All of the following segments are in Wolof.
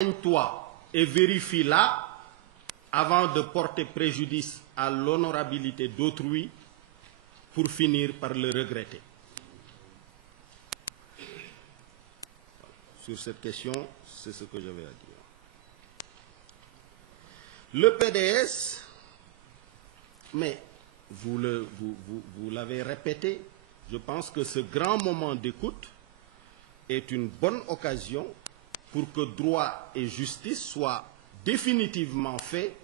Renseigne-toi et vérifie là avant de porter préjudice à l'honorabilité d'autrui pour finir par le regretter. Sur cette question, c'est ce que j'avais à dire. Le PDS, mais vous l'avez répété, je pense que ce grand moment d'écoute est une bonne occasion pour que droit et justice soient définitivement faits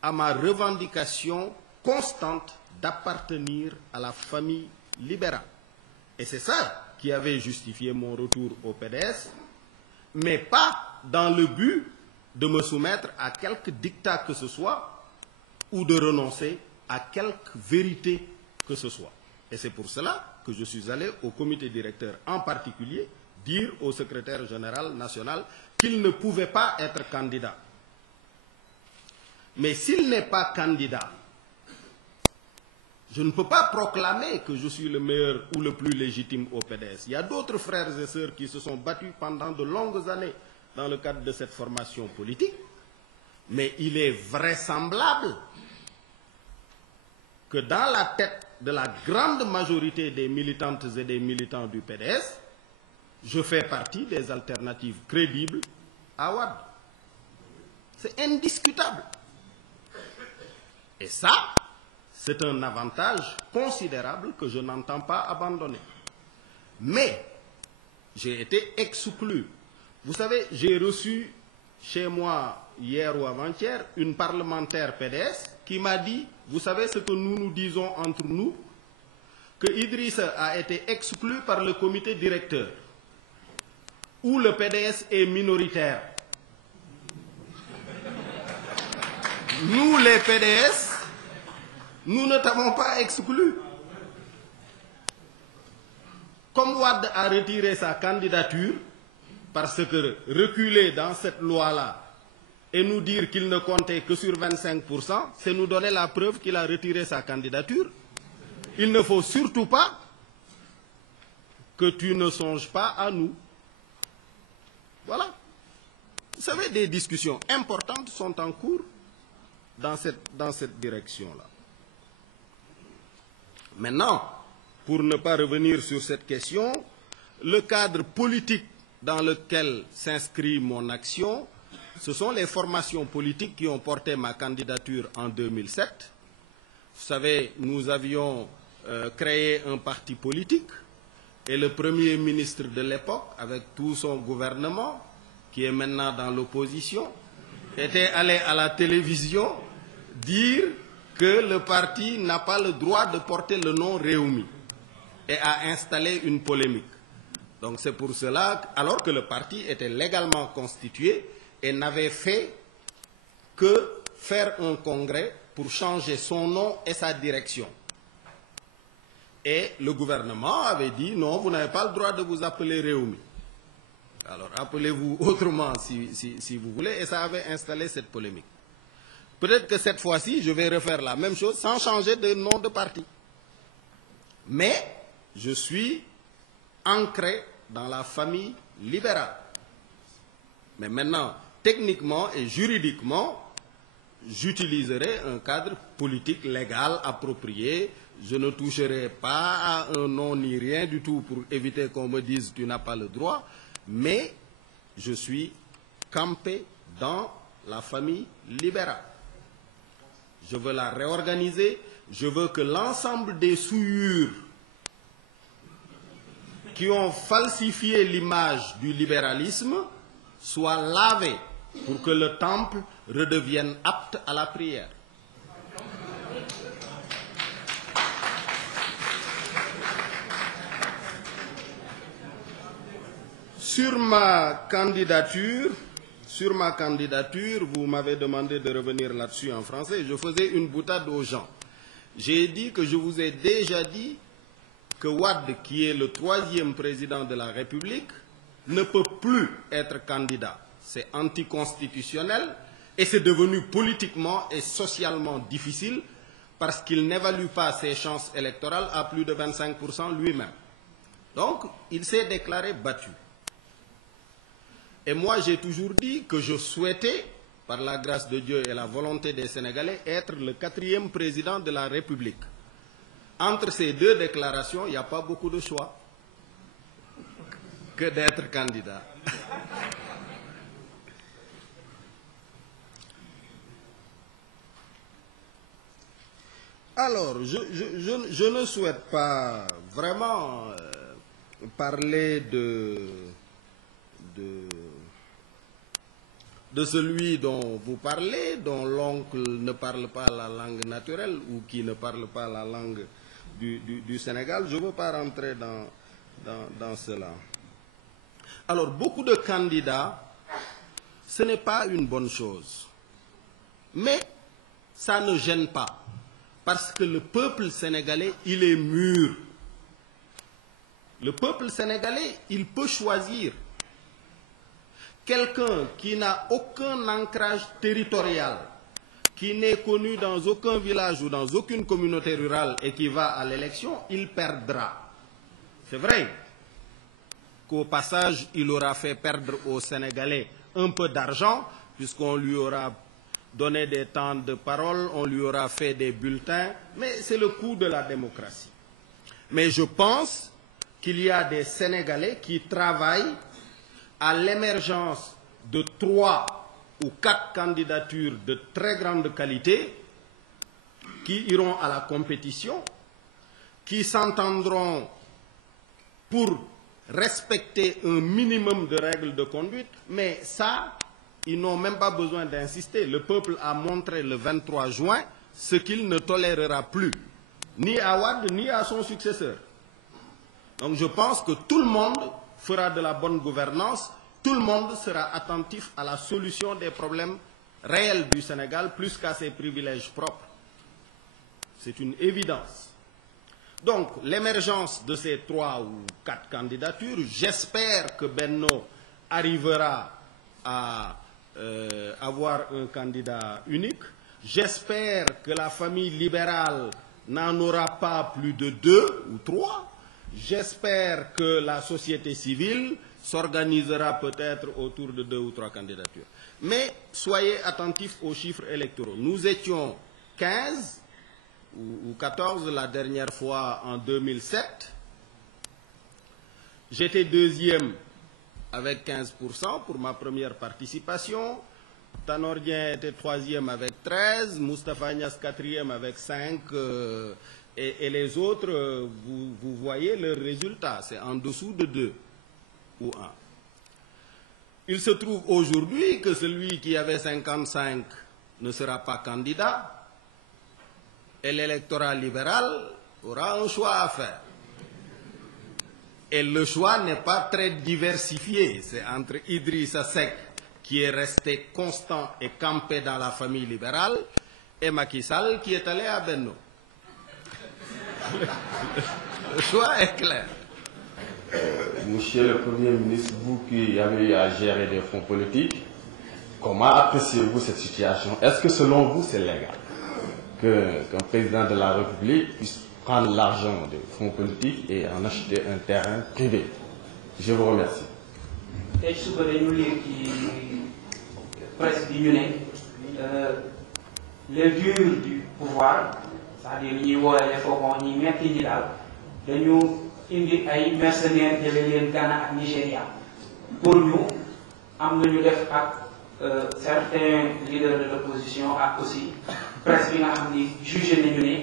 à ma revendication constante d'appartenir à la famille libérale. Et c'est ça qui avait justifié mon retour au PDS, mais pas dans le but de me soumettre à quelque dictat que ce soit ou de renoncer à quelque vérité que ce soit. Et c'est pour cela que je suis allé au comité directeur en particulier dire au secrétaire général national qu'il ne pouvait pas être candidat. Mais s'il n'est pas candidat, je ne peux pas proclamer que je suis le meilleur ou le plus légitime au PDS. Il y a d'autres frères et sœurs qui se sont battus pendant de longues années dans le cadre de cette formation politique. Mais il est vraisemblable que dans la tête de la grande majorité des militantes et des militants du PDS, je fais partie des alternatives crédibles à Wade. C'est indiscutable. Et ça, c'est un avantage considérable que je n'entends pas abandonner. Mais j'ai été exclu. Vous savez, j'ai reçu chez moi hier ou avant-hier une parlementaire PDS qui m'a dit, vous savez ce que nous nous disons entre nous, que Idrissa a été exclu par le comité directeur, où le PDS est minoritaire. Nous, les PDS, nous ne t'avons pas exclu. Comme Wade a retiré sa candidature, parce que reculer dans cette loi-là et nous dire qu'il ne comptait que sur 25%, c'est nous donner la preuve qu'il a retiré sa candidature. Il ne faut surtout pas que tu ne songes pas à nous. Voilà. Vous savez, des discussions importantes sont en cours dans cette direction-là. Maintenant, pour ne pas revenir sur cette question, le cadre politique dans lequel s'inscrit mon action, ce sont les formations politiques qui ont porté ma candidature en 2007. Vous savez, nous avions créé un parti politique et le Premier ministre de l'époque, avec tout son gouvernement, qui est maintenant dans l'opposition, était allé à la télévision dire que le parti n'a pas le droit de porter le nom Réumi et a installé une polémique. Donc c'est pour cela, alors que le parti était légalement constitué et n'avait fait que faire un congrès pour changer son nom et sa direction. Et le gouvernement avait dit non, vous n'avez pas le droit de vous appeler Réumi. Alors appelez-vous autrement si vous voulez, et ça avait installé cette polémique. Peut-être que cette fois-ci, je vais refaire la même chose sans changer de nom de parti. Mais je suis ancré dans la famille libérale. Mais maintenant, techniquement et juridiquement, j'utiliserai un cadre politique légal approprié. Je ne toucherai pas à un nom ni rien du tout pour éviter qu'on me dise tu n'as pas le droit. Mais je suis campé dans la famille libérale. Je veux la réorganiser. Je veux que l'ensemble des souillures qui ont falsifié l'image du libéralisme soient lavées pour que le temple redevienne apte à la prière. Sur ma candidature, vous m'avez demandé de revenir là-dessus en français. Je faisais une boutade aux gens. J'ai dit que je vous ai déjà dit que Wade, qui est le 3e président de la République, ne peut plus être candidat. C'est anticonstitutionnel et c'est devenu politiquement et socialement difficile parce qu'il n'évalue pas ses chances électorales à plus de 25% lui-même. Donc, il s'est déclaré battu. Et moi, j'ai toujours dit que je souhaitais, par la grâce de Dieu et la volonté des Sénégalais, être le 4e président de la République. Entre ces deux déclarations, il n'y a pas beaucoup de choix que d'être candidat. Alors, je ne souhaite pas vraiment parler de celui dont vous parlez, dont l'oncle ne parle pas la langue naturelle ou qui ne parle pas la langue du Sénégal. Je ne veux pas rentrer dans cela. Alors, beaucoup de candidats, ce n'est pas une bonne chose. Mais ça ne gêne pas. Parce que le peuple sénégalais, il est mûr. Le peuple sénégalais, il peut choisir quelqu'un qui n'a aucun ancrage territorial, qui n'est connu dans aucun village ou dans aucune communauté rurale et qui va à l'élection, il perdra. C'est vrai qu'au passage, il aura fait perdre aux Sénégalais un peu d'argent, puisqu'on lui aura donné des temps de parole, on lui aura fait des bulletins, mais c'est le coût de la démocratie. Mais je pense qu'il y a des Sénégalais qui travaillent à l'émergence de 3 ou 4 candidatures de très grande qualité qui iront à la compétition, qui s'entendront pour respecter un minimum de règles de conduite, mais ça, ils n'ont même pas besoin d'insister. Le peuple a montré le 23 juin ce qu'il ne tolérera plus, ni à Wade, ni à son successeur. Donc je pense que tout le monde fera de la bonne gouvernance, tout le monde sera attentif à la solution des problèmes réels du Sénégal, plus qu'à ses privilèges propres. C'est une évidence. Donc, l'émergence de ces 3 ou 4 candidatures, j'espère que Benno arrivera à avoir un candidat unique. J'espère que la famille libérale n'en aura pas plus de 2 ou 3. J'espère que la société civile s'organisera peut-être autour de 2 ou 3 candidatures. Mais soyez attentifs aux chiffres électoraux. Nous étions 15 ou 14 la dernière fois en 2007. J'étais 2e avec 15% pour ma première participation. Tanordien était 3e avec 13, Moustapha Niasse 4e avec 5, et les autres, vous voyez le résultat, c'est en dessous de 2 ou 1. Il se trouve aujourd'hui que celui qui avait 55 ne sera pas candidat, et l'électorat libéral aura un choix à faire. Et le choix n'est pas très diversifié. C'est entre Idrissa Seck, qui est resté constant et campé dans la famille libérale, et Macky Sall, qui est allé à Benno. Le choix est clair. Monsieur le Premier ministre, vous qui avez eu à gérer des fonds politiques, comment appréciez-vous cette situation? Est-ce que selon vous, c'est légal qu'un président de la République puisse prendre l'argent des fonds politiques et en acheter un terrain privé? Je vous remercie. tey suba dañu lire ci presse bi ñu ne les durs du pouvoir, c'est-à-dire ñuy woowee les faucons ñi metti ñi daal dañu indi ay mercenaires jële leen Ghana ak Nigéria pour ñu am nañu def ak certains leaders de l'opposition ak aussi presse bi nga xam ni jugé nañu ne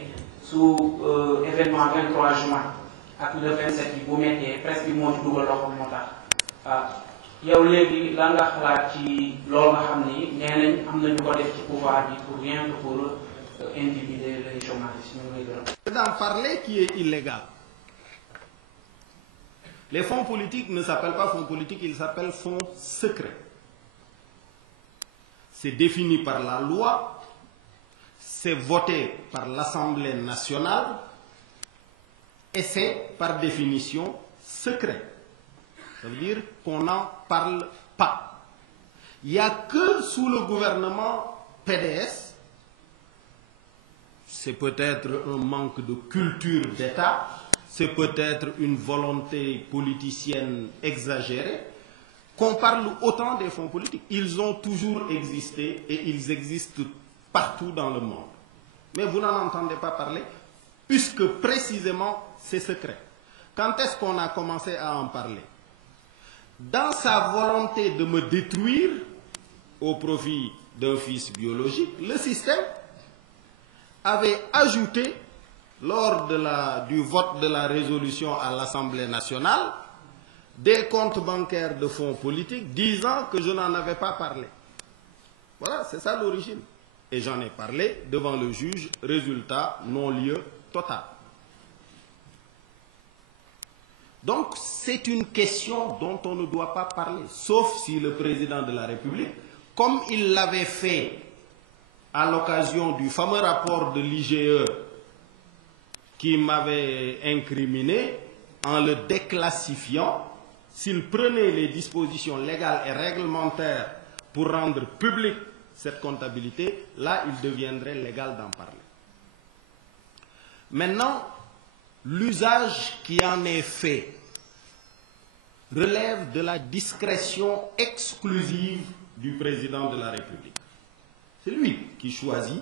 sous événement 23 juin ak le 27 bi bu mettee presse bi moo ci dugal loxo moo tax yow léegi lan nga xalaat ci loolu nga xam ni nee nañ am nañu ko def ci pouvoir bi pour rien que pour intimider les journalistes ñu ngi lay gërëm. D'en parler qui est illégal. Les fonds politiques ne s'appellent pas fonds politiques, ils s'appellent fonds secrets. C'est défini par la loi, c'est voté par l'Assemblée nationale et c'est par définition secret. Ça veut dire qu'on n'en parle pas. Il n'y a que sous le gouvernement PDS, c'est peut-être un manque de culture d'État, c'est peut-être une volonté politicienne exagérée, qu'on parle autant des fonds politiques. Ils ont toujours existé et ils existent partout dans le monde. Mais vous n'en entendez pas parler, puisque précisément c'est secret. Quand est-ce qu'on a commencé à en parler? Dans sa volonté de me détruire au profit d'un fils biologique, le système avait ajouté, lors du vote de la résolution à l'Assemblée nationale, des comptes bancaires de fonds politiques disant que je n'en avais pas parlé. Voilà, c'est ça l'origine. Et j'en ai parlé devant le juge, résultat, non-lieu total. Donc, c'est une question dont on ne doit pas parler, sauf si le président de la République, comme il l'avait fait à l'occasion du fameux rapport de l'IGE qui m'avait incriminé, en le déclassifiant, s'il prenait les dispositions légales et réglementaires pour rendre publique cette comptabilité, là, il deviendrait légal d'en parler. Maintenant, l'usage qui en est fait relève de la discrétion exclusive du président de la République. C'est lui qui choisit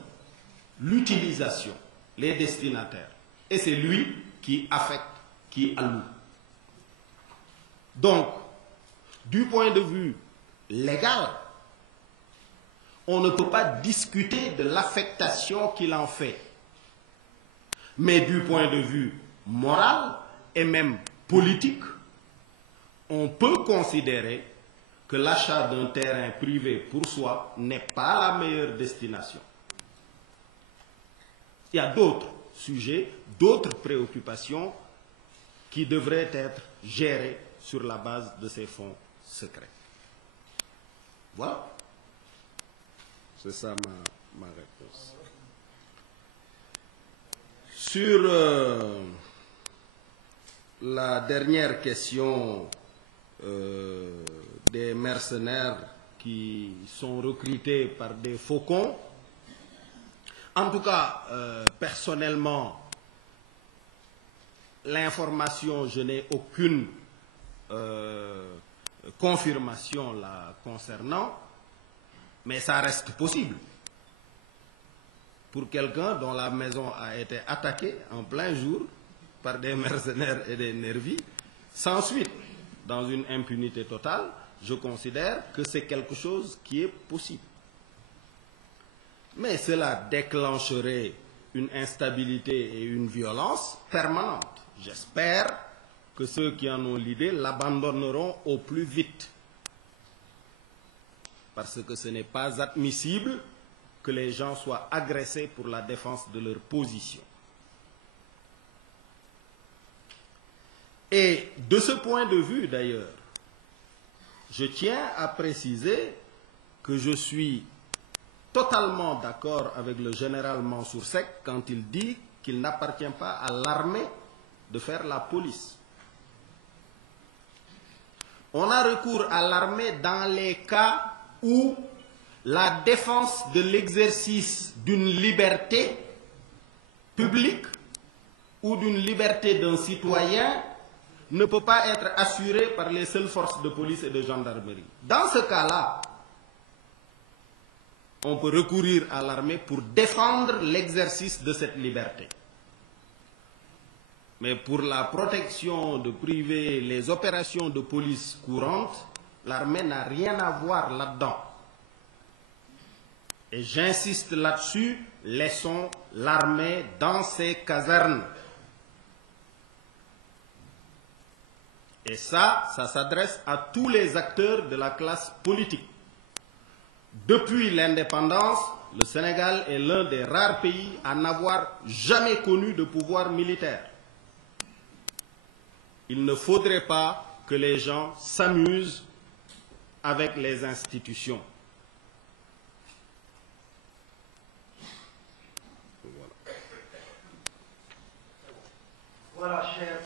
l'utilisation, les destinataires. Et c'est lui qui affecte, qui alloue. Donc, du point de vue légal, on ne peut pas discuter de l'affectation qu'il en fait. Mais du point de vue moral et même politique, on peut considérer que l'achat d'un terrain privé pour soi n'est pas la meilleure destination. Il y a d'autres sujets, d'autres préoccupations qui devraient être gérées sur la base de ces fonds secrets. Voilà. C'est ça ma réponse. Sur la dernière question des mercenaires qui sont recrutés par des faucons, en tout cas, personnellement, l'information, je n'ai aucune confirmation la concernant, mais ça reste possible. Pour quelqu'un dont la maison a été attaquée en plein jour par des mercenaires et des nervis, sans suite, dans une impunité totale, je considère que c'est quelque chose qui est possible. Mais cela déclencherait une instabilité et une violence permanente. J'espère que ceux qui en ont l'idée l'abandonneront au plus vite. Parce que ce n'est pas admissible que les gens soient agressés pour la défense de leur position. Et de ce point de vue, d'ailleurs, je tiens à préciser que je suis totalement d'accord avec le général Mansour Seck quand il dit qu'il n'appartient pas à l'armée de faire la police. On a recours à l'armée dans les cas où la défense de l'exercice d'une liberté publique ou d'une liberté d'un citoyen ne peut pas être assurée par les seules forces de police et de gendarmerie. Dans ce cas-là, on peut recourir à l'armée pour défendre l'exercice de cette liberté. Mais pour la protection de privés, les opérations de police courantes, l'armée n'a rien à voir là-dedans. Et j'insiste là-dessus, laissons l'armée dans ses casernes. Et ça s'adresse à tous les acteurs de la classe politique. Depuis l'indépendance, le Sénégal est l'un des rares pays à n'avoir jamais connu de pouvoir militaire. Il ne faudrait pas que les gens s'amusent avec les institutions. Voilà, cher